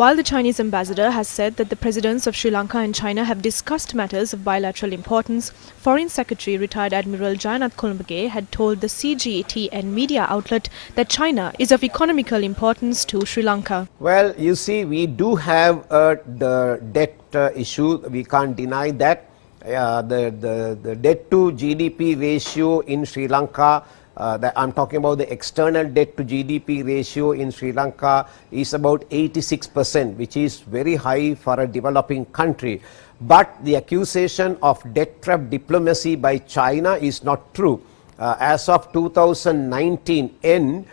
While the Chinese ambassador has said that the presidents of Sri Lanka and China have discussed matters of bilateral importance, Foreign Secretary retired Admiral Jayanath Colambage had told the CGTN media outlet that China is of economical importance to Sri Lanka. Well, you see, we do have the debt issue. We can't deny that. The debt to GDP ratio in Sri Lanka, I'm talking about the external debt to GDP ratio in Sri Lanka, is about 86%, which is very high for a developing country. But the accusation of debt trap diplomacy by China is not true. As of 2019 end,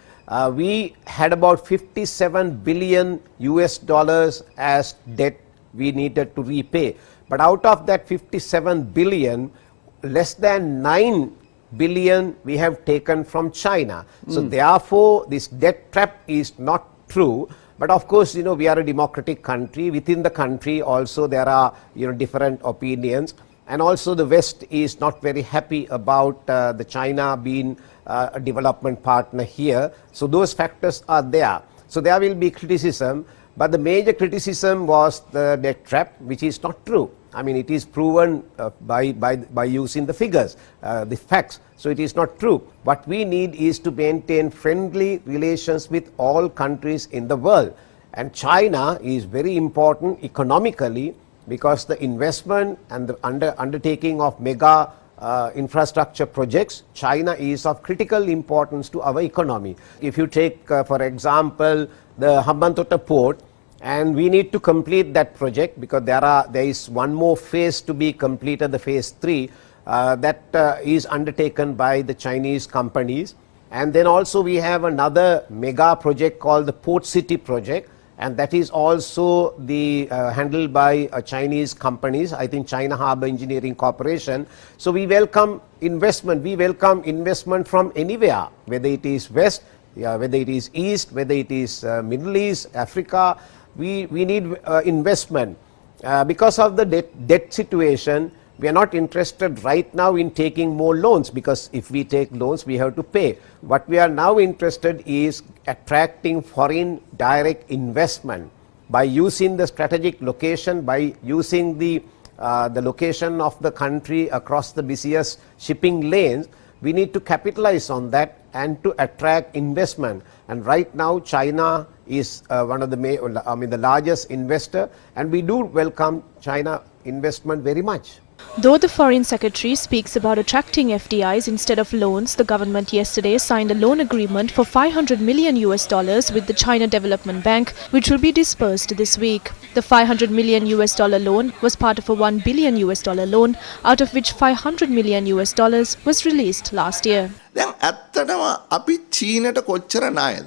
we had about 57 billion US dollars as debt we needed to repay. But out of that 57 billion, less than 9 billion we have taken from China. So therefore, this debt trap is not true. But of course, we are a democratic country. Within the country also there are different opinions. And also the West is not very happy about the China being a development partner here. So those factors are there. So there will be criticism. But the major criticism was the debt trap, which is not true. I mean, it is proven by using the figures, the facts. So it is not true. What we need is to maintain friendly relations with all countries in the world. And China is very important economically because the investment and the undertaking of mega infrastructure projects, China is of critical importance to our economy. If you take, for example, the Hambantota port, and we need to complete that project because there is one more phase to be completed, the phase 3, that is undertaken by the Chinese companies. And then also we have another mega project called the Port City project, and that is also handled by Chinese companies, I think China Harbour Engineering Corporation. So we welcome investment. We welcome investment from anywhere, whether it is West, whether it is East, whether it is Middle East, Africa. We need investment. Because of the debt situation, we are not interested right now in taking more loans, because if we take loans, we have to pay. What we are now interested is attracting foreign direct investment by using the strategic location, by using the location of the country across the busiest shipping lanes. We need to capitalize on that and to attract investment. And right now, China is one of the largest investor, and we do welcome China investment very much. Though the Foreign Secretary speaks about attracting FDIs instead of loans, the government yesterday signed a loan agreement for $500 million with the China Development Bank, which will be disbursed this week. The $500 million loan was part of a $1 billion loan, out of which $500 million was released last year.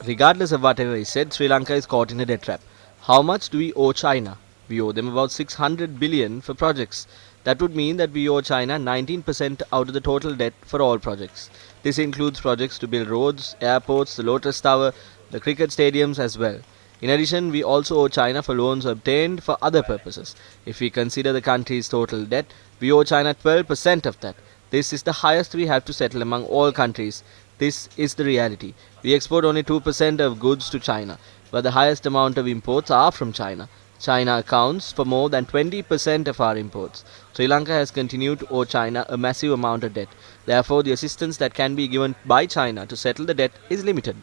Regardless of whatever is said, Sri Lanka is caught in a debt trap. How much do we owe China? We owe them about 600 billion for projects. That would mean that we owe China 19% out of the total debt for all projects. This includes projects to build roads, airports, the Lotus Tower, the cricket stadiums as well. In addition, we also owe China for loans obtained for other purposes. If we consider the country's total debt, we owe China 12% of that. This is the highest we have to settle among all countries. This is the reality. We export only 2% of goods to China, but the highest amount of imports are from China. China accounts for more than 20% of our imports. Sri Lanka has continued to owe China a massive amount of debt. Therefore, the assistance that can be given by China to settle the debt is limited.